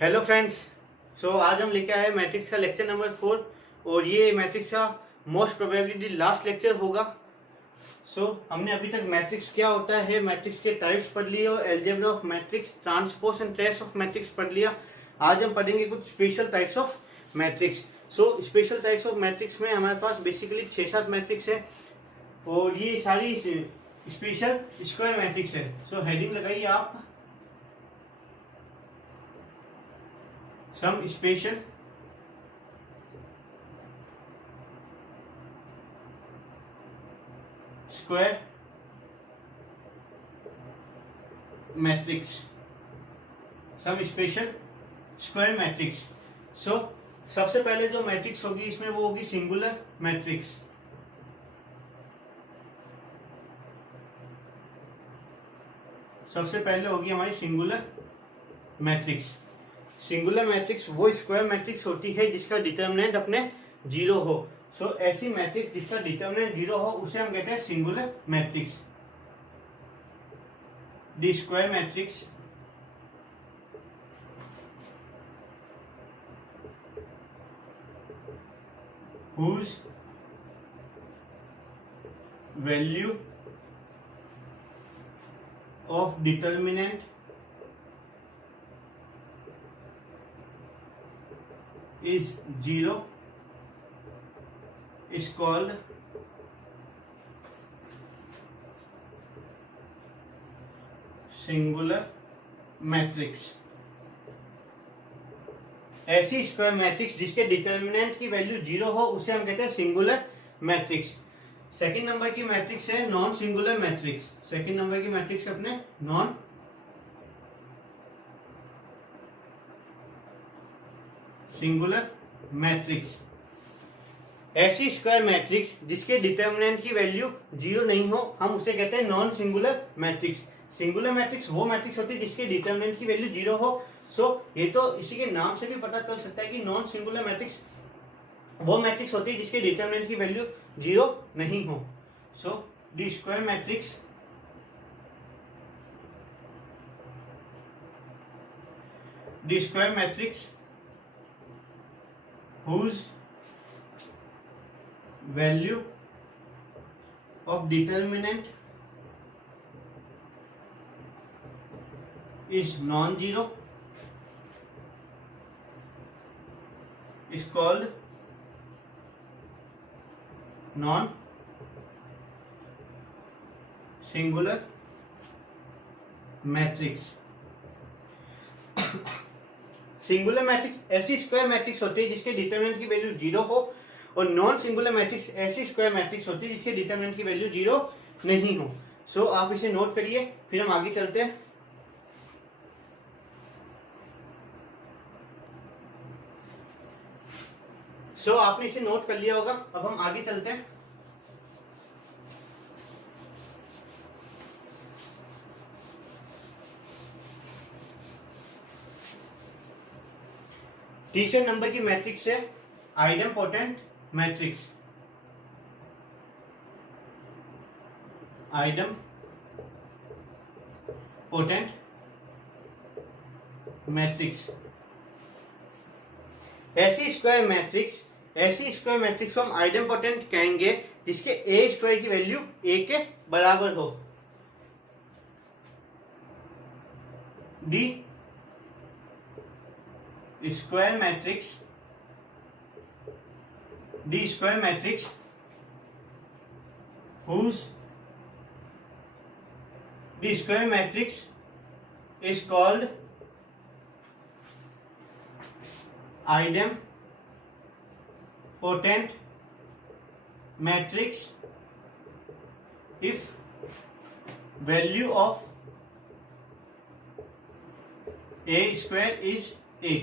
Hello friends. आज हम लेके आए मैट्रिक्स का लेक्चर नंबर 4 और ये मैट्रिक्स का मोस्ट प्रोबेबली लास्ट लेक्चर होगा। हमने अभी तक मैट्रिक्स क्या होता है, मैट्रिक्स के टाइप्स पढ़ लिए और algebra of matrix, transpose and trace of matrix पढ़ लिया। आज हम पढ़ेंगे कुछ special types of matrix. Special types of matrix में हमारे पास बेसिकली 6-7 मैट्रिक्स है और ये सारी स्पेशल स्क्वायर मैट्रिक्स है। हेडिंग लगाइए आप, some special square matrix, some special square matrix. सबसे पहले जो मैट्रिक्स होगी इसमें वो होगी सिंगुलर मैट्रिक्स। सबसे पहले होगी हमारी सिंगुलर मैट्रिक्स। सिंगुलर मैट्रिक्स वो स्क्वायर मैट्रिक्स होती है जिसका डिटर्मिनेंट अपने 0 हो। ऐसी मैट्रिक्स जिसका डिटर्मिनेंट 0 हो उसे हम कहते हैं singular matrix. The square matrix whose value of determinant is 0 is called singular matrix। ऐसी स्क्वायर मैट्रिक्स जिसके डिटर्मिनेंट की वैल्यू 0 हो उसे हम कहते हैं सिंगुलर मैट्रिक्स। सेकंड नंबर की मैट्रिक्स है non singular matrix. Second number की मैट्रिक्स अपने नॉन सिंगुलर मैट्रिक्स। ऐसी स्क्वायर मैट्रिक्स जिसके डिटर्मिनेंट की वैल्यू 0 नहीं हो हम उसे कहते हैं non singular matrix. Singular matrix वो मैट्रिक्स होती है जिसके डिटर्मिनेंट की वैल्यू 0 हो। ये तो इसी के नाम से भी पता चल सकता है कि नॉन सिंगुलर मैट्रिक्स वो मैट्रिक्स होती है जिसके डिटर्मिनेंट की वैल्यू 0 नहीं हो। The square matrix whose value of determinant is non-zero is called non singular matrix। Singular matrix ऐसी स्क्वायर मैट्रिक्स होती है जिसके डिटर्मिनेंट की वैल्यू 0 हो और नॉन सिंगुलर मैट्रिक्स ऐसी स्क्वायर मैट्रिक्स होती है जिसके डिटर्मिनेंट की वैल्यू 0 नहीं हो। आप इसे नोट करिए, फिर हम आगे चलते हैं। आपने इसे नोट कर लिया होगा, अब हम आगे चलते हैं। तीसरे नंबर की मैट्रिक्स है आइडेम्पोटेंट मैट्रिक्स। आइडेम्पोटेंट मैट्रिक्स ऐसी स्क्वायर मैट्रिक्स को हम आइडेम्पोटेंट कहेंगे जिसके ए स्क्वायर की वैल्यू ए के बराबर हो। The square matrix whose the square matrix is called idempotent matrix if value of a square is a।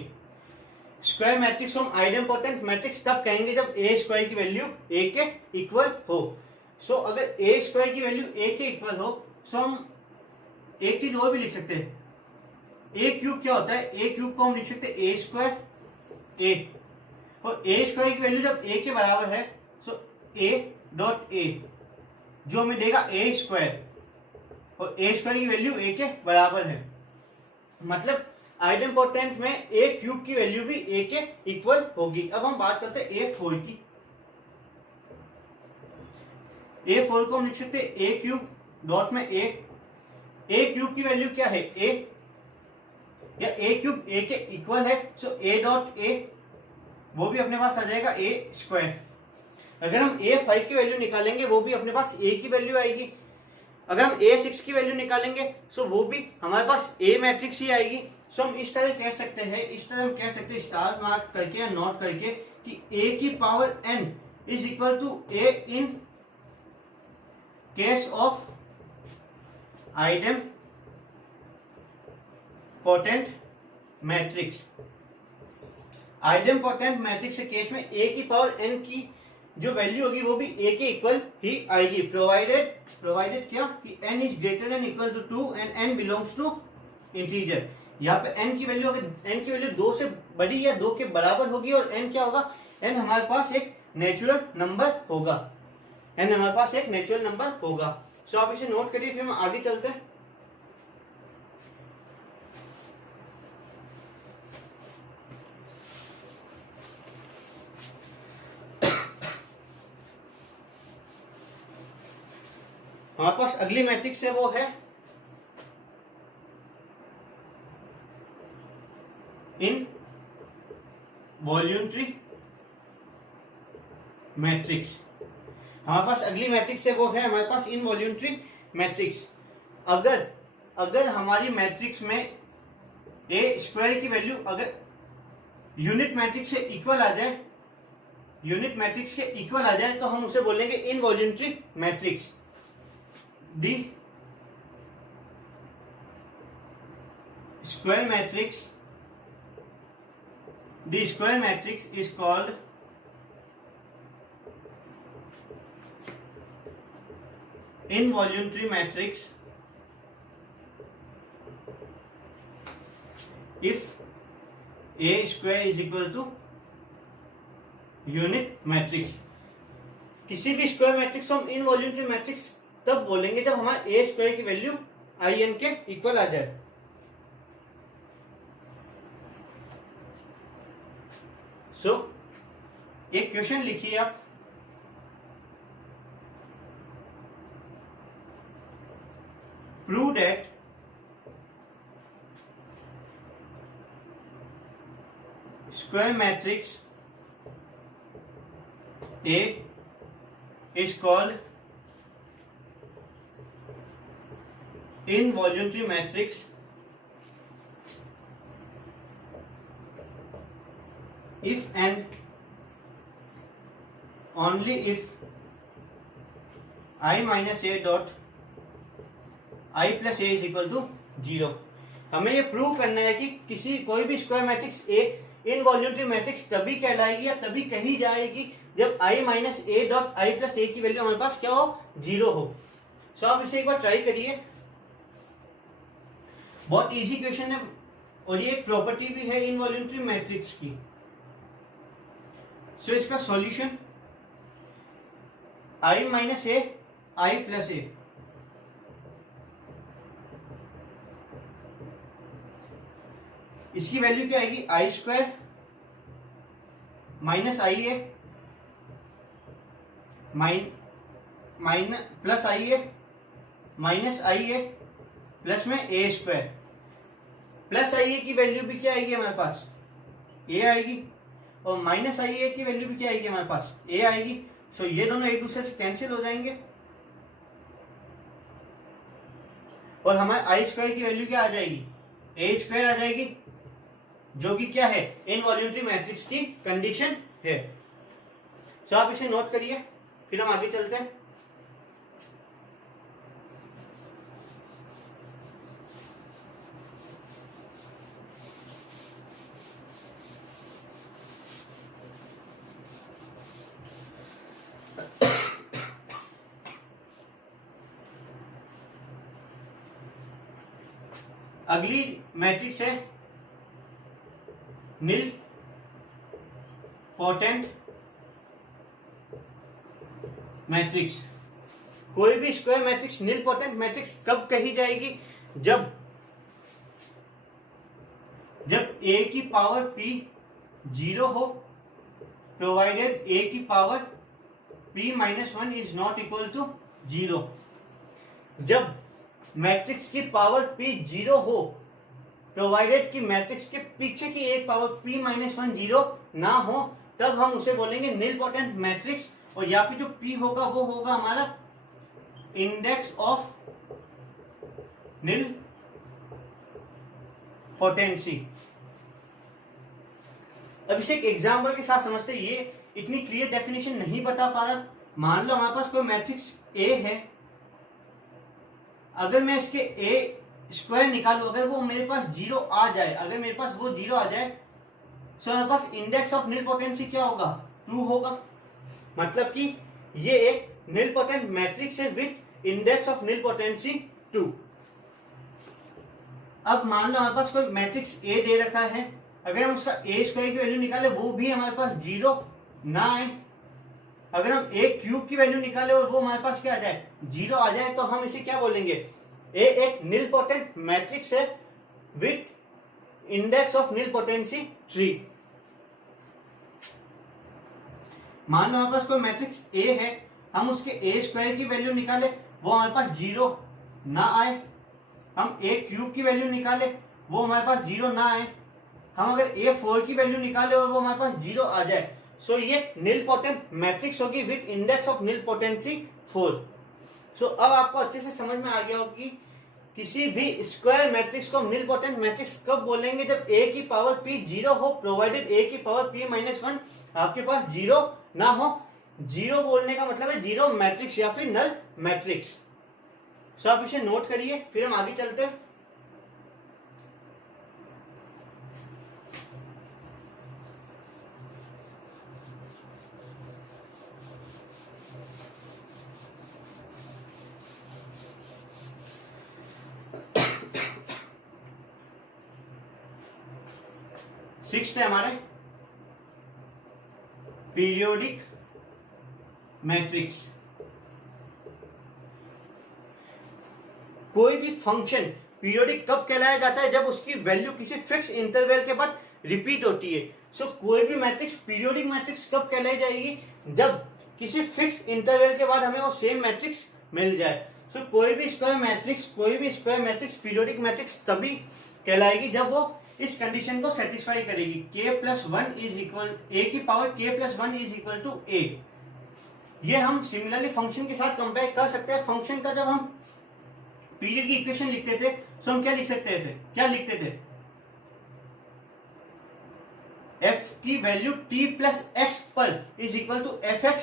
Square matrix हम आइडेम्पोटेंट मैट्रिक्स तब कहेंगे जब ए स्क्वायर की वैल्यू ए के इक्वल हो। अगर ए स्क्वायर की वैल्यू ए के इक्वल हो तो हम एक चीज और भी लिख सकते हैं। ए क्यूब क्या होता है, ए क्यूब को हम लिख सकते हैं ए स्क्वायर ए, और ए स्क्वायर की वैल्यू जब ए के बराबर है ए डॉट ए जो हमें देगा ए स्क्वायर, और ए स्क्वायर की वैल्यू ए के बराबर है। मतलब आइडेम्पोटेंट में ए क्यूब की वैल्यू भी ए के इक्वल होगी। अब हम बात करते हैं A4 की। A4 को हम लिख सकते हैं ए क्यूब डॉट में ए क्यूब की वैल्यू क्या है ए, या ए क्यूब ए के इक्वल है, सो ए डॉट ए वो भी अपने पास आ जाएगा ए स्क्वायर। अगर हम A5 की वैल्यू निकालेंगे वो भी अपने पास ए की वैल्यू आएगी। अगर हम A6 की वैल्यू निकालेंगे सो वो भी हमारे पास ए मैट्रिक्स ही आएगी। सो हम इस तरह कह सकते हैं, इस तरह हम कह सकते हैं स्टार मार्क करके या नोट करके कि a की power n is equal to a in case of idempotent matrix. Idempotent matrix के केस में a की पावर n की जो वैल्यू होगी वो भी a के इक्वल ही आएगी, प्रोवाइडेड क्या कि n is greater than equal to 2 and n belongs to integer. यहाँ पे n की वैल्यू अगर n की वैल्यू 2 से बड़ी या 2 के बराबर होगी और n क्या होगा, n हमारे पास एक नेचुरल नंबर होगा, n हमारे पास एक नेचुरल नंबर होगा। सो आप इसे नोट करिए, फिर हम आगे चलते हैं। हमारे पास अगली मैट्रिक्स है वो है इन वॉल्यूंट्री मैट्रिक्स। हमारे पास अगली मैट्रिक्स है वो है हमारे पास इन वॉल्यूंट्री मैट्रिक्स। अगर हमारी मैट्रिक्स में ए स्क्वायर की वैल्यू अगर यूनिट मैट्रिक्स से इक्वल आ जाए, यूनिट मैट्रिक्स के इक्वल आ जाए तो हम उसे बोलेंगे involuntary matrix. The square matrix is called involuntary matrix if A square is equal to unit matrix. किसी भी स्क्वायर मैट्रिक्स हम इनवॉल्यूंटरी मैट्रिक्स तब बोलेंगे जब हमारा ए स्क्वायर की वैल्यू आई एन के इक्वल आ जाए। सो एक क्वेश्चन लिखिए आप, prove that square matrix A is called involuntary matrix if and only if I minus A dot I plus A is equal to 0। हमें ये प्रूव करना है कि कोई भी square matrix A involuntary matrix तभी कहलाएगी या तभी कही जाएगी जब I minus A dot I plus A की वैल्यू हमारे पास क्या हो, 0 हो। सो आप इसे एक बार ट्राई करिए, बहुत इजी क्वेश्चन है और ये एक प्रॉपर्टी भी है इनवॉल्यूंटरी मैट्रिक्स की। सो इसका solution I minus A I plus A, इसकी वैल्यू क्या आएगी I square minus I A plus I A minus I A plus में ए स्क्वायर, प्लस आई ए की वैल्यू भी क्या आएगी हमारे पास ए आएगी और माइनस आई ए की वैल्यू भी क्या आएगी हमारे पास ए आएगी। सो ये दोनों एक दूसरे से कैंसिल हो जाएंगे और हमारे आई स्क्वायर की वैल्यू क्या आ जाएगी ए स्क्वायर आ जाएगी, जो कि क्या है इनवॉल्यूंटरी मैट्रिक्स की कंडीशन है। सो आप इसे नोट करिए, फिर हम आगे चलते हैं। अगली मैट्रिक्स है नील पोटेंट मैट्रिक्स। कोई भी स्क्वायर मैट्रिक्स नील पोटेंट मैट्रिक्स कब कही जाएगी, जब ए की पावर p 0 हो, प्रोवाइडेड a की power p - 1 is not equal to 0। जब मैट्रिक्स की पावर p 0 हो, प्रोवाइडेड कि मैट्रिक्स के पीछे की एक पावर p - 1 0 ना हो, तब हम उसे बोलेंगे निलपोटेंट मैट्रिक्स। और यहाँ पे जो p होगा वो होगा हमारा इंडेक्स ऑफ निल पोटेंसी। अब इसे एक एग्जाम्पल के साथ समझते हैं। ये इतनी क्लियर डेफिनेशन नहीं बता पा रहा। मान लो हमारे पास कोई मैट्रिक्स A है, अगर मैं इसके A स्क्वायर निकालू, अगर वो मेरे पास 0 आ जाए, अगर मेरे पास वो 0 आ जाए, तो हमारे पास इंडेक्स ऑफ निल पोटेंसी क्या होगा? 2 होगा। मतलब कि ये एक निल पोटेंट मैट्रिक्स है with index of nil potency 2। अब मान लो हमारे पास कोई मैट्रिक्स A दे रखा है, अगर हम उसका A स्क्वायर की वैल्यू निकाले वो भी हमारे पास 0 ना आए, अगर हम A क्यूब की वैल्यू निकाले और वो हमारे पास क्या आ जाए? 0 आ जाए, तो हम इसे क्या बोलेंगे? A एक निल पोटेंट मैट्रिक्स है with index of nil potency 3। मान लो हमारे पास कोई मैट्रिक्स A है, हम उसके A स्क्वायर की वैल्यू निकाले, वो हमारे पास 0 ना आए, हम A क्यूब की वैल्यू निकाले, वो हमारे पास 0 ना आए, हम अगर A4 की वैल्यू निकाले और वो हमारे पास 0 आ जाए, सो ये निल पोटेंट मैट्रिक्स होगी with index of nil potency 4। सो अब आपको अच्छे से समझ में आ गया हो कि किसी भी स्क्वायर मैट्रिक्स को हम निल पोटेंट मैट्रिक्स कब बोलेंगे? जब A की पावर p 0 हो, प्रोवाइडेड A की पावर p - 1 आपके पास 0 ना हो। 0 बोलने का मतलब है 0 मैट्रिक्स या फिर नल मैट्रिक्स। सो आप इसे नोट करिए, फिर हम आगे चलते हैं। सिक्स्थ है हमारे पीरियोडिक मैट्रिक्स। कोई भी फंक्शन पीरियोडिक कब कहलाया जाता है? जब उसकी वैल्यू किसी फिक्स इंटरवल के बाद रिपीट होती है। सो कोई भी मैट्रिक्स पीरियोडिक मैट्रिक्स कब कहलाई जाएगी? जब किसी फिक्स इंटरवल के बाद हमें वो सेम मैट्रिक्स मिल जाए। सो कोई भी स्क्वायर मैट्रिक्स पीरियोडिक मैट्रिक्स तभी कहलाएगी जब वो इस कंडीशन को सेटिस्फाई करेगी, k+1 इज इक्वल a की power k+1 is equal to a। ये हम सिमिलरली फंक्शन के साथ कंपेयर कर सकते हैं। फंक्शन का जब हम पीरियड की इक्वेशन लिखते थे तो हम क्या लिखते थे? f की वैल्यू t+x पर इज इक्वल टू fx।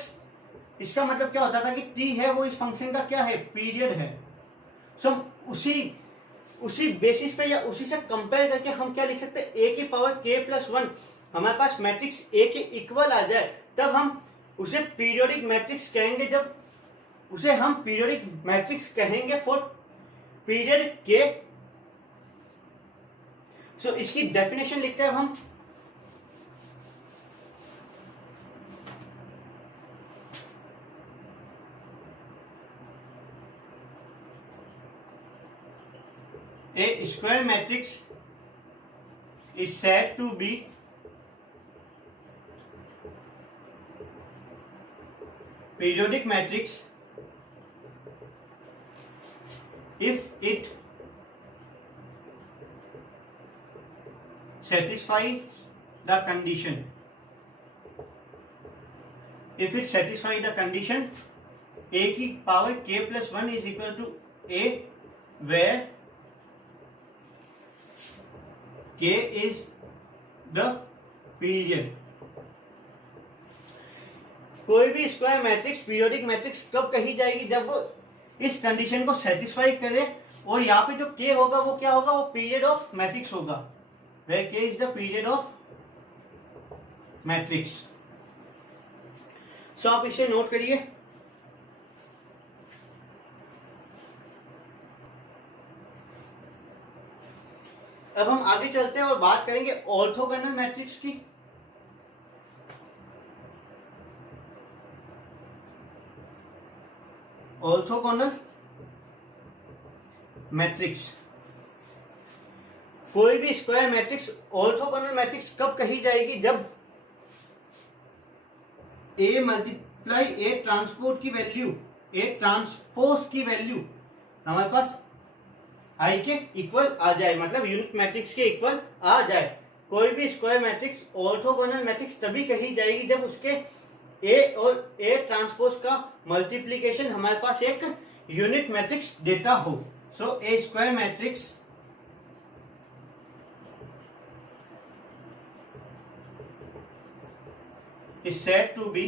इसका मतलब क्या होता था कि t है वो इस फंक्शन का क्या है? पीरियड है। सो हम उसी बेसिस पे या उसी से कंपेयर करके हम क्या लिख सकते हैं? a की पावर k+1 हमारे पास मैट्रिक्स a के इक्वल आ जाए, तब हम उसे पीरियोडिक मैट्रिक्स कहेंगे। जब उसे हम पीरियोडिक मैट्रिक्स कहेंगे फॉर पीरियड k। सो इसकी डेफिनेशन लिखते हैं हम। A square matrix is said to be periodic matrix if it satisfies the condition. If it satisfies the condition a की power k+1 is equal to a, where k is the period. कोई भी square matrix periodic matrix कब कही जाएगी? जब वो इस condition को सेटिस्फाई करे, और यहाँ पे जो k होगा वो क्या होगा? वो पीरियड ऑफ मैट्रिक्स होगा, where k is the period of matrix. So आप इसे नोट करिए। अब हम आगे चलते हैं और बात करेंगे ऑर्थोगोनल मैट्रिक्स की। ऑर्थोगोनल मैट्रिक्स कोई भी स्क्वायर मैट्रिक्स ऑर्थोगोनल मैट्रिक्स कब कही जाएगी, जब ए मल्टीप्लाई ए ट्रांसपोज की वैल्यू हमारे पास आई के इक्वल आ जाए, मतलब यूनिट मैट्रिक्स के इक्वल आ जाए। कोई भी स्क्वायर मैट्रिक्स ऑर्थोगोनल मैट्रिक्स तभी कही जाएगी जब उसके ए और ए ट्रांसपोज का मल्टीप्लीकेशन हमारे पास एक यूनिट मैट्रिक्स देता हो। So A square matrix is said to be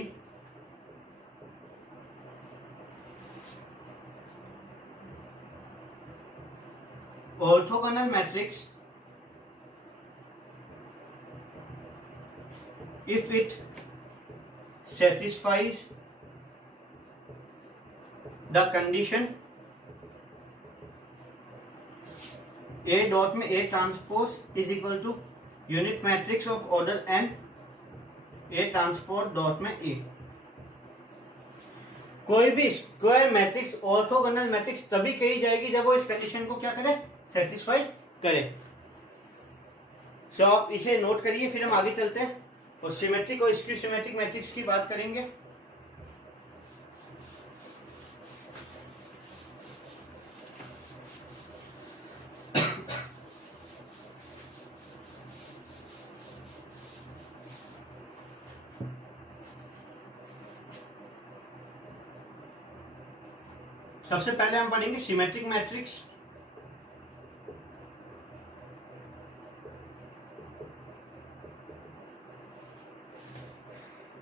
orthogonal matrix if it satisfies the condition A dot में A transpose is equal to unit matrix of order n A transpose dot में ए। कोई भी square matrix orthogonal matrix तभी कही जाएगी जब वो इस कंडीशन को क्या करे, सेटिस्फाई करे। सो आप इसे नोट करिए, फिर हम आगे चलते हैं और सिमेट्रिक और स्क्यू सिमेट्रिक मैट्रिक्स की बात करेंगे। सबसे पहले हम पढ़ेंगे सिमेट्रिक मैट्रिक्स।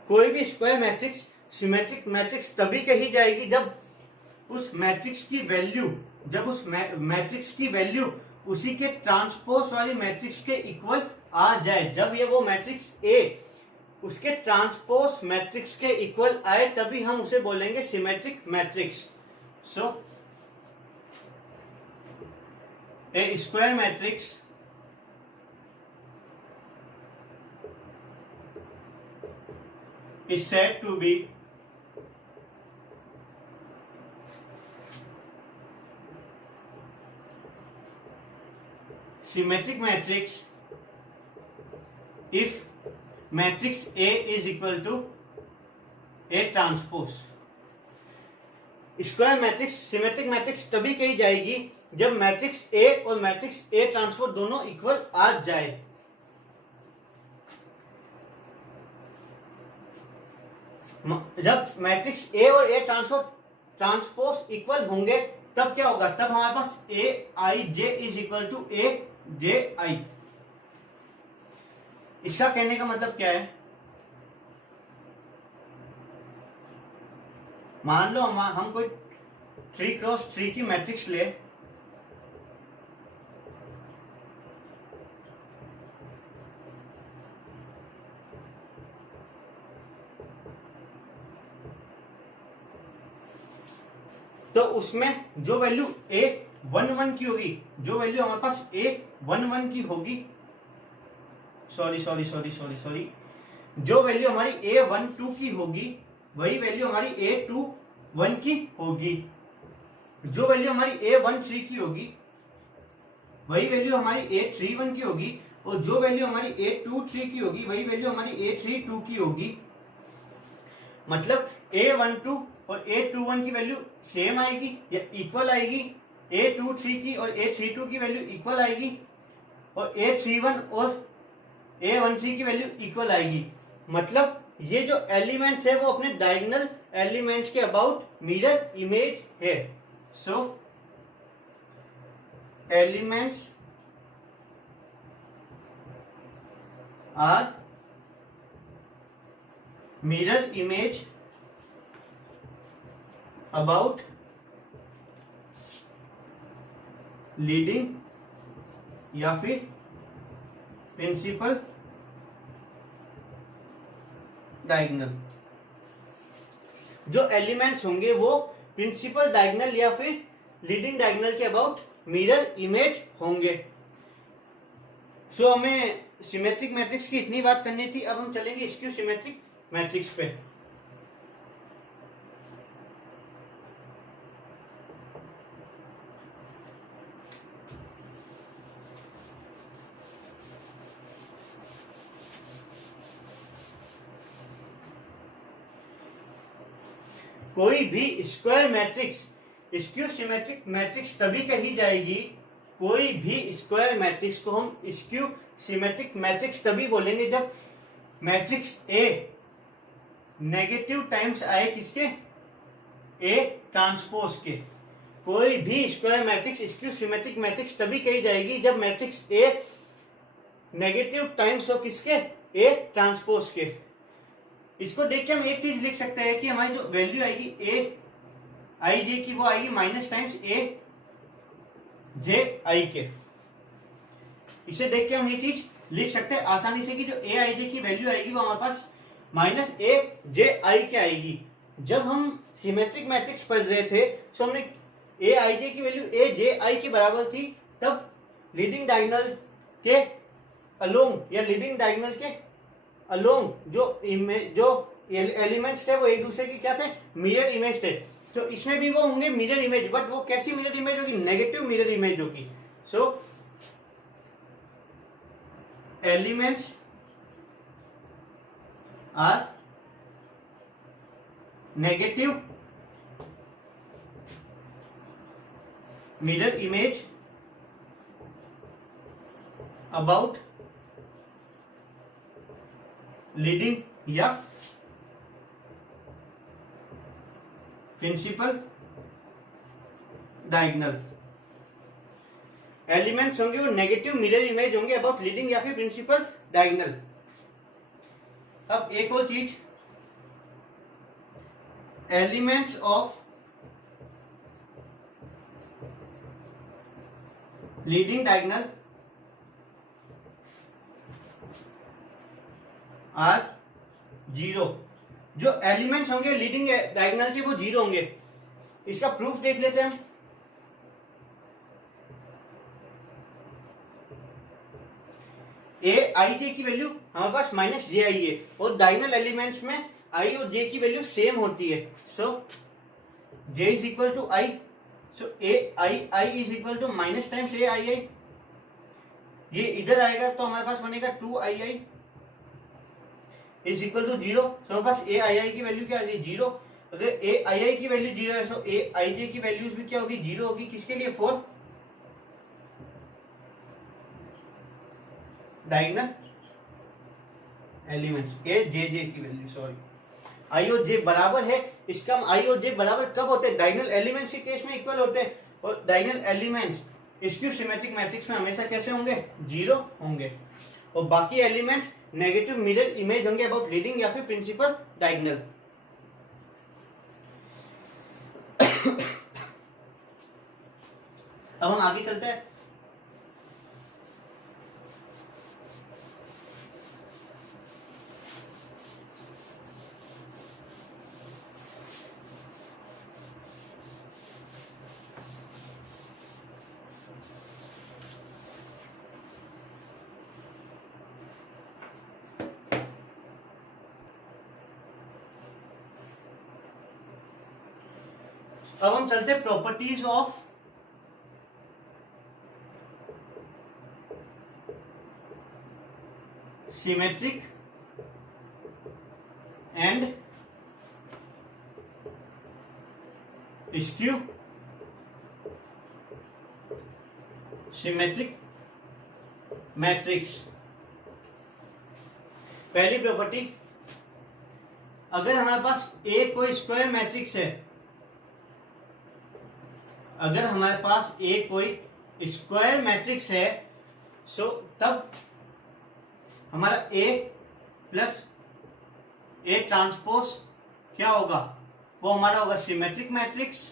कोई भी स्क्वायर मैट्रिक्स सिमेट्रिक मैट्रिक्स तभी कही जाएगी जब उस मैट्रिक्स की वैल्यू उसी के ट्रांसपोज वाली मैट्रिक्स के इक्वल आ जाए। जब ये वो मैट्रिक्स ए उसके ट्रांसपोज मैट्रिक्स के इक्वल आए तभी हम उसे बोलेंगे symmetric matrix. So, a square matrix is said to be symmetric matrix if matrix A is equal to A transpose। Square matrix symmetric matrix तभी कही जाएगी जब मैट्रिक्स ए और मैट्रिक्स ए ट्रांसपोज दोनों इक्वल आ जाए। जब मैट्रिक्स ए और ए ट्रांसपोज इक्वल होंगे तब क्या होगा, तब हमारे पास ए आई जे इज इक्वल टू ए जे आई। इसका कहने का मतलब क्या है, मान लो हम कोई 3x3 की मैट्रिक्स ले, तो उसमें जो वैल्यू A11 की होगी, जो वैल्यू हमारे पास A11 की होगी, सॉरी, जो वैल्यू हमारी A12 की होगी वही वैल्यू हमारी A21 की होगी। जो वैल्यू हमारी A13 की होगी वही वैल्यू हमारी A31 की होगी, और जो वैल्यू हमारी A23 की होगी वही वैल्यू हमारी A32 की होगी। मतलब A12 और A21 की वैल्यू सेम आएगी या इक्वल आएगी, A23 की और A32 की वैल्यू इक्वल आएगी, और A31 और A13 की वैल्यू इक्वल आएगी। मतलब ये जो एलिमेंट्स है वो अपने डायगोनल एलिमेंट्स के अबाउट मिरर इमेज है। So elements are mirror image about leading या फिर प्रिंसिपल डायगोनल। जो एलिमेंट्स होंगे वो प्रिंसिपल डायगोनल या फिर लीडिंग डायगोनल के अबाउट मिरर इमेज होंगे। सो हमें सिमेट्रिक मैट्रिक्स की इतनी बात करनी थी। अब हम चलेंगे स्क्यू सिमेट्रिक मैट्रिक्स पे। कोई भी square matrix skew symmetric matrix तभी कही जाएगी, कोई भी स्क्वायर मैट्रिक्स को हम स्क्यू सिमेट्रिक मैट्रिक्स तभी बोलेंगे जब मैट्रिक्स ए नेगेटिव टाइम्स आए किसके, ए ट्रांसपोज के। कोई भी square matrix skew symmetric matrix तभी कही जाएगी जब मैट्रिक्स ए नेगेटिव टाइम्स हो किसके, ए ट्रांसपोज के। इसको देख के हम एक चीज लिख सकते हैं कि हमारी जो वैल्यू आएगी ए आई जे की वो आएगी माइनस टाइम्स ए जे आई के। इसे देख के हम ये चीज लिख सकते हैं आसानी से कि जो ए आई जे की वैल्यू आएगी वो हमारे पास माइनस ए जे आई के आएगी। जब हम सिमेट्रिक मैट्रिक्स पढ़ रहे थे तो हमने ए आई जे की वैल्यू ए जे आई के बराबर थी, तब लीडिंग डायगोनल के अलोंग या लीडिंग डायगोनल के अलोंग जो एलिमेंट्स थे वो एक दूसरे के क्या थे, मिरर इमेज थे। तो इसमें भी वो होंगे मिरर इमेज, बट वो कैसी मिरर इमेज होगी, नेगेटिव मिरर इमेज होगी। So elements are negative mirror image about leading या प्रिंसिपल डायगोनल। एलिमेंट्स होंगे वो नेगेटिव मिरर इमेज होंगे अबाउट लीडिंग या फिर प्रिंसिपल डायगोनल। अब एक और चीज, elements of leading diagonal are zero. जो एलिमेंट्स होंगे लीडिंग डायगोनल के वो जीरो होंगे। इसका प्रूफ देख लेते हैं हम। ए आई जे की वैल्यू हमारे पास माइनस जे आई है और डायगोनल एलिमेंट्स में आई और जे की वैल्यू सेम होती है। So j is equal to i, so a i i is equal to minus times a i i. ये इधर आएगा तो हमारे पास बनेगा two i i is equal to zero. तो हमारे पास ए आई आई की वैल्यू क्या आ गई, जीरो। अगर ए आई आई की वैल्यू जीरो है तो ए आई जे की वैल्यूज भी क्या होगी, जीरो होगी। किसके लिए, फोर डायगोनल एलिमेंट्स ए जे जे की वैल्यू, सॉरी आई और जे बराबर है। इसका आई और जे बराबर कब होते हैं, डायगोनल एलिमेंट्स के केस में इक्वल होते हैं। और diagonal elements skew symmetric matrix में हमेशा कैसे होंगे, जीरो होंगे। और बाकी एलिमेंट्स नेगेटिव मिरर इमेज होंगे अबाउट लीडिंग या फिर प्रिंसिपल डायगोनल। अब हम आगे चलते हैं। अब हम चलते हैं properties of symmetric and skew symmetric matrix. पहली प्रॉपर्टी, अगर हमारे पास ए कोई स्क्वायर मैट्रिक्स है, अगर हमारे पास ए कोई स्क्वायर मैट्रिक्स है, सो तब हमारा ए प्लस ए ट्रांसपोज क्या होगा, वो हमारा होगा सिमेट्रिक मैट्रिक्स।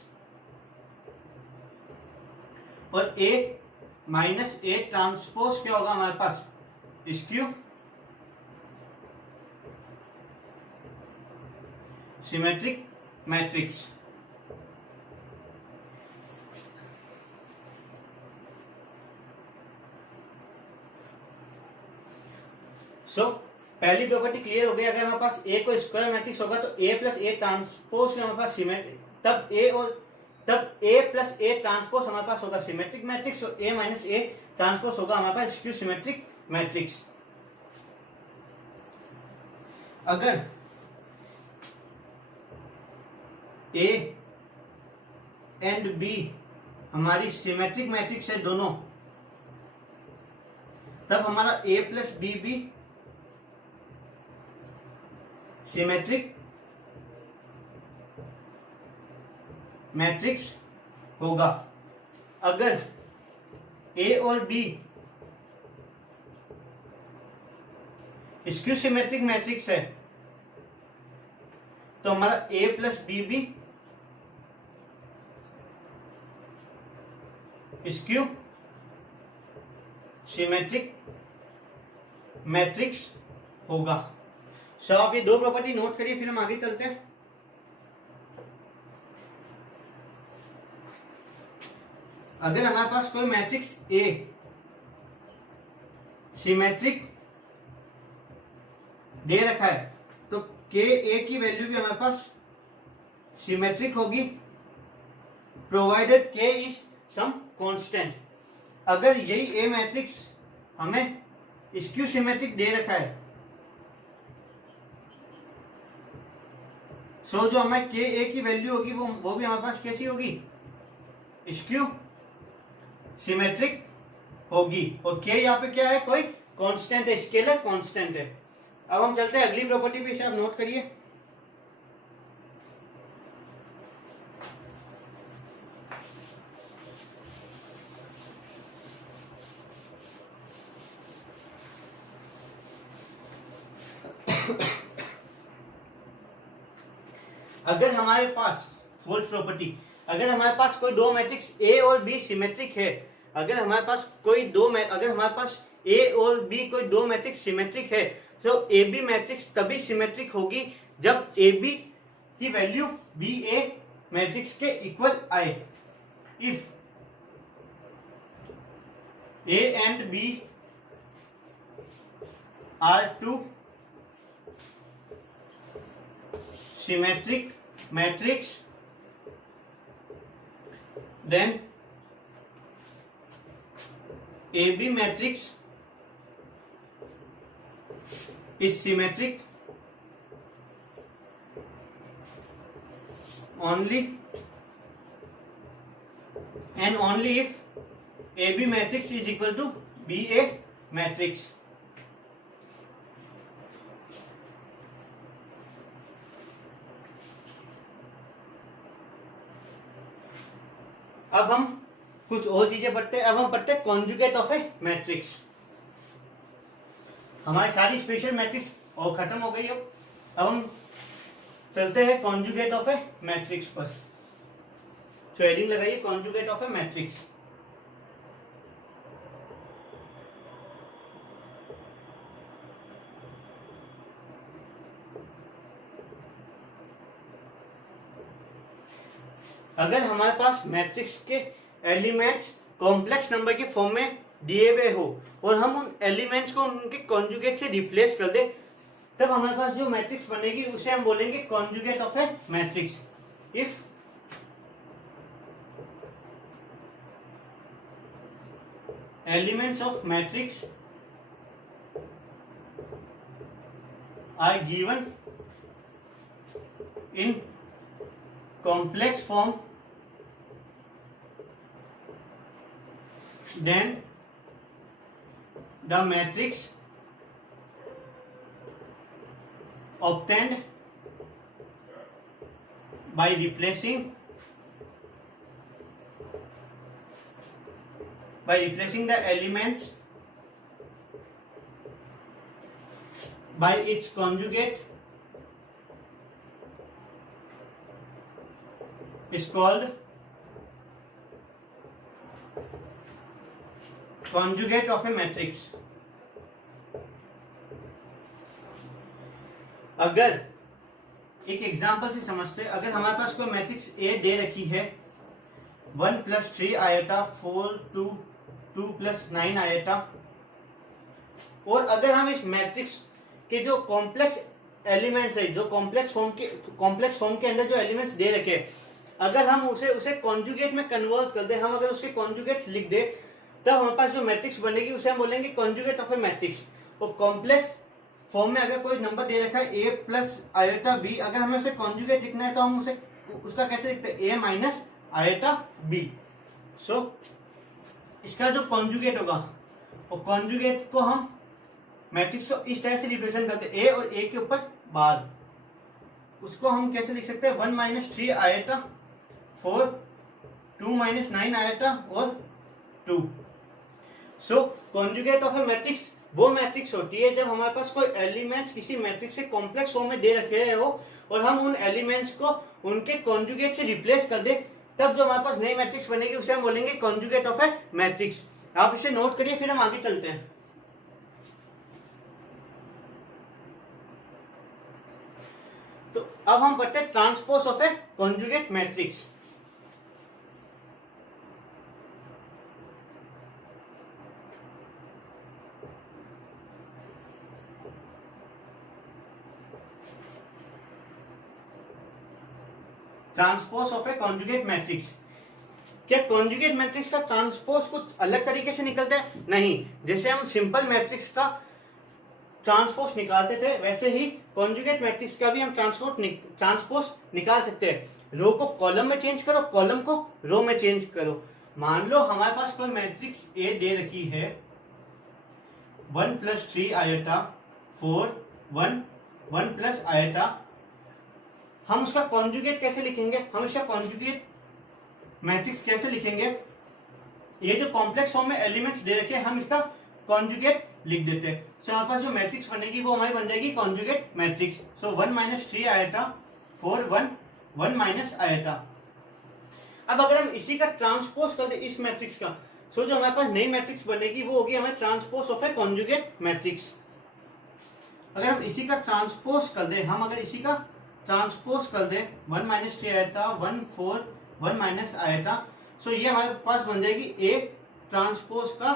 और ए माइनस ए ट्रांसपोज क्या होगा हमारे पास, स्क्यू सिमेट्रिक मैट्रिक्स। सो पहली प्रॉपर्टी क्लियर हो गई। अगर हमारे पास ए को स्क्वायर मैट्रिक्स होगा तो ए प्लस ए ट्रांसपोज में हमारे पास सिमेट्रिक, तब ए प्लस ए ट्रांसपोज हमारे पास होगा सिमेट्रिक मैट्रिक्स और ए माइनस ए ट्रांसपोज होगा हमारे पास स्क्यू सिमेट्रिक मैट्रिक्स। अगर ए एंड बी हमारी सिमेट्रिक मैट्रिक्स है दोनों, तब हमारा ए प्लस बी भी सिमेट्रिक मैट्रिक्स होगा। अगर ए और बी स्क्यू सिमेट्रिक मैट्रिक्स है तो हमारा ए प्लस बी भी स्क्यू सिमेट्रिक मैट्रिक्स होगा। सो आप ये दो प्रॉपर्टी नोट करिए, फिर हम आगे चलते हैं। अगर हमारे पास कोई मैट्रिक्स ए सिमेट्रिक दे रखा है तो के ए की वैल्यू भी हमारे पास सिमेट्रिक होगी, प्रोवाइडेड के इज सम कांस्टेंट। अगर यही ए मैट्रिक्स हमें स्क्यू सिमेट्रिक दे रखा है, सो जो हमें के ए की वैल्यू होगी वो भी हमारे पास कैसी होगी, स्क्यू सिमेट्रिक होगी। और के यहाँ पे क्या है, कोई कांस्टेंट है, स्केलर कांस्टेंट है। अब हम चलते हैं अगली प्रॉपर्टी पे, इसे आप नोट करिए। अगर हमारे पास फोर्थ प्रॉपर्टी, अगर हमारे पास कोई दो मैट्रिक्स ए और बी सिमेट्रिक है, अगर हमारे पास ए और बी कोई दो मैट्रिक्स सिमेट्रिक है, तो ए बी मैट्रिक्स तभी सिमेट्रिक होगी जब ए बी की वैल्यू बी ए मैट्रिक्स के इक्वल आए। If A and B are two symmetric matrix, then AB matrix is symmetric only and only if AB matrix is equal to BA matrix। अब हम कुछ और चीजें पढ़ते हैं। अब हम पढ़ते हैं कॉन्जुगेट ऑफ ए मैट्रिक्स। हमारी सारी स्पेशल मैट्रिक्स और खत्म हो गई हो, अब हम चलते हैं कॉन्जुगेट ऑफ ए मैट्रिक्स पर। तो हेडिंग लगाइए कॉन्जुगेट ऑफ ए मैट्रिक्स। अगर हमारे पास मैट्रिक्स के एलिमेंट्स कॉम्प्लेक्स नंबर के फॉर्म में दिए हुए हो और हम उन एलिमेंट्स को उनके कॉन्जुगेट से रिप्लेस कर दे, तब हमारे पास जो मैट्रिक्स बनेगी उसे हम बोलेंगे conjugate of A matrix. If elements of matrix are given in complex form, then the matrix obtained by replacing the elements by its conjugate is called conjugate of a matrix। अगर एक example से समझते हैं, अगर हमारे पास कोई matrix A दे रखी है 1 + 3 आयटा 4 2 2 + 9 आयटा, और अगर हम इस मैट्रिक्स के जो कॉम्प्लेक्स एलिमेंट्स है, जो कॉम्प्लेक्स फॉर्म के अंदर जो एलिमेंट्स दे रखे, अगर हम उसे कॉन्जुगेट में कन्वर्ट कर दे, हम अगर उसके कॉन्जुगेट्स लिख दे, तब हमारे पास जो मैट्रिक्स बनेगी उसे हम बोलेंगे कॉन्जुगेट ऑफ ए मैट्रिक्स। और कॉम्प्लेक्स फॉर्म में अगर कोई नंबर दे रखा है a + आयटा b, अगर हमें उसे कॉन्जुगेट लिखना है तो हम उसे उसका कैसे लिखते हैं, ए माइनस आयटा बी। सो इसका जो कॉन्जुगेट होगा, और कॉन्जुगेट को हम मैट्रिक्स को इस तरह से रिप्रेजेंट करते हैं, ए और ए के ऊपर बार, उसको हम कैसे लिख सकते हैं, 1 माइनस 3 आयटा 4, 2 माइनस 9 आयटा और 2। सो कॉन्जुगेट ऑफ ए मैट्रिक्स वो मैट्रिक्स होती है जब हमारे पास कोई एलिमेंट्स किसी मैट्रिक्स से कॉम्प्लेक्स फॉर्म में दे रखे हो और हम उन एलिमेंट्स को उनके कॉन्जुगेट से रिप्लेस कर दे, तब जो हमारे पास नई मैट्रिक्स बनेगी उसे हम बोलेंगे कॉन्जुगेट ऑफ ए मैट्रिक्स। आप इसे नोट करिए, फिर हम आगे चलते हैं। तो अब हम पढ़ते हैं transpose of A conjugate matrix. Transpose of A conjugate matrix. क्या कॉन्जुगेट मैट्रिक्स का ट्रांसपोज कुछ अलग तरीके से निकलता है? नहीं, जैसे हम सिंपल मैट्रिक्स का ट्रांसपोज निकालते थे वैसे ही कॉन्जुगेट मैट्रिक्स का भी हम ट्रांसपोज निकाल सकते हैं। रो को कॉलम में चेंज करो, कॉलम को रो में चेंज करो। मान लो हमारे पास कोई मैट्रिक्स ए दे रखी है, 1 प्लस 3 आयटा 4 1 1 प्लस आयटा। हम उसका कॉन्जुगेट कैसे लिखेंगे, हम इसका कॉन्जुगेट मैट्रिक्स कैसे लिखेंगे, ये जो कॉम्प्लेक्स फॉर्म में एलिमेंट्स दे रखे हैं हम इसका कॉन्जुगेट लिख देते हैं। तो हमारे पास जो मैट्रिक्स बनेगी वो हमारी बन जाएगी कॉन्जुगेट मैट्रिक्स। सो 1 माइनस 3 आयटा 4 1 1 माइनस आयटा। अब अगर हम इसी का ट्रांसपोज कर दे इस मैट्रिक्स का, सो जो हमारे पास नई मैट्रिक्स बनेगी वो होगी हमारे transpose of A conjugate matrix. अगर हम इसी का ट्रांसपोज कर दे, हम अगर इसी का ट्रांसपोज कर दे 1 माइनस 3 आयता 1 4 1 माइनस आयता, सो ये हमारे पास बन जाएगी ए ट्रांसपोज का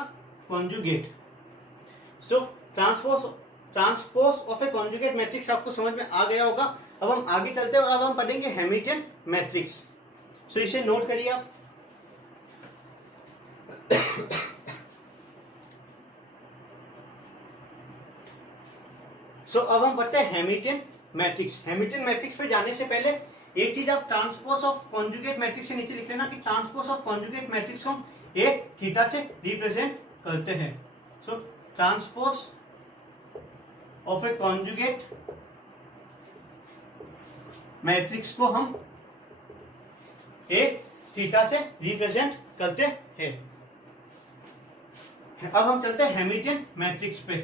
conjugate. So transpose of A conjugate matrix आपको समझ में आ गया होगा। अब हम आगे चलते हैं और अब हम पढ़ेंगे हैमिल्टन मैट्रिक्स। सो इसे नोट करिए आप। सो अब हम पढ़ते हैं हैमिल्टन मैट्रिक्स। हैमिल्टन मैट्रिक्स पे जाने से पहले एक चीज आप ट्रांसपोज ऑफ कॉन्जुगेट मैट्रिक्स से नीचे लिख लेना कि ट्रांसपोज ऑफ कॉन्जुगेट मैट्रिक्स हम एक थीटा से रिप्रेजेंट करते हैं। So transpose of A conjugate matrix को हम एक थीटा से रिप्रेजेंट करते हैं। अब हम चलते हैं हैमिल्टन मैट्रिक्स पे।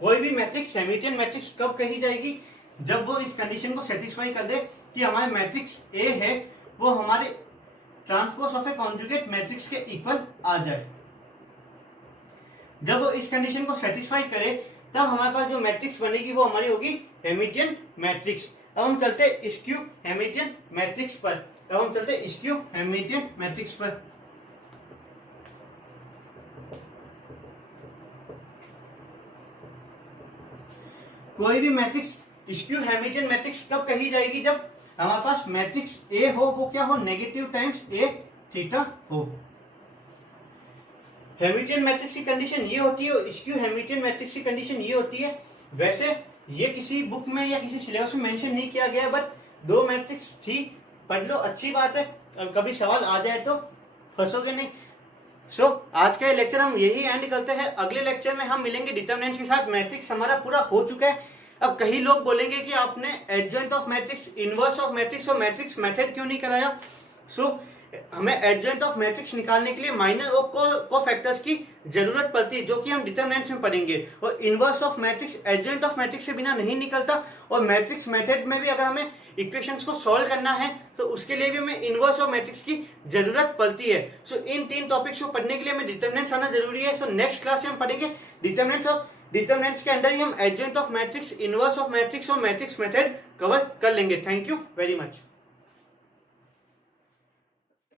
कोई भी मैट्रिक्स हैमिल्टन मैट्रिक्स कब कही जाएगी, जब वो इस कंडीशन को सेटिस्फाई कर दे कि हमारे मैट्रिक्स ए है वो हमारे transpose of A conjugate matrix के इक्वल आ जाए। जब वो इस कंडीशन को सेटिस्फाई करे तब हमारे पास जो मैट्रिक्स बनेगी वो हमारी होगी हैमिल्टन मैट्रिक्स। अब हम चलते हैं स्क्यू हैमिल्टन मैट्रिक्स पर। कोई भी मैट्रिक्स स्क्यू हैमिल्टन मैट्रिक्स कब कही जाएगी, जब हमारे पास मैट्रिक्स ए हो वो क्या हो, नेगेटिव टाइम्स ए थीटा हो। हैमिल्टन मैट्रिक्स की कंडीशन ये होती है, स्क्यू हैमिल्टन मैट्रिक्स की कंडीशन ये होती है। वैसे ये किसी बुक में या किसी सिलेबस में मेंशन नहीं किया गया, बट दो मैट्रिक्स ठीक पढ़ लो, अच्छी बात है। कभी सवाल आ जाए तो फंसोगे नहीं। सो आज का ये लेक्चर हम यही एंड करते हैं। अगले लेक्चर में हम मिलेंगे डिटरमिनेंट्स के साथ। मैट्रिक्स हमारा पूरा हो चुका है। अब कई लोग बोलेंगे कि आपने adjoint of matrix, inverse of matrix और मैट्रिक्स मेथड क्यों नहीं कराया। सो हमें एडजॉइंट ऑफ मैट्रिक्स निकालने के लिए माइनर और कोफैक्टर्स की जरूरत पड़ती है, जो कि हम डिटरमिनेंट्स में पढ़ेंगे। और inverse of matrix adjoint of matrix से बिना नहीं निकलता। और मैट्रिक्स मेथड में भी अगर हमें इक्वेशंस को सॉल्व करना है तो उसके लिए भी हमें इनवर्स ऑफ मैट्रिक्स की जरूरत पड़ती है। सो इन तीन टॉपिक्स को पढ़ने के लिए हमें डिटरमिनेंट्स आना जरूरी है। सो नेक्स्ट क्लास में हम पढ़ेंगे डिटरमिनेंट्स, और डिटरमिनेंट्स के अंदर ही हम adjoint of matrix, inverse of matrix और मैट्रिक्स मेथड कवर कर लेंगे। Thank you very much.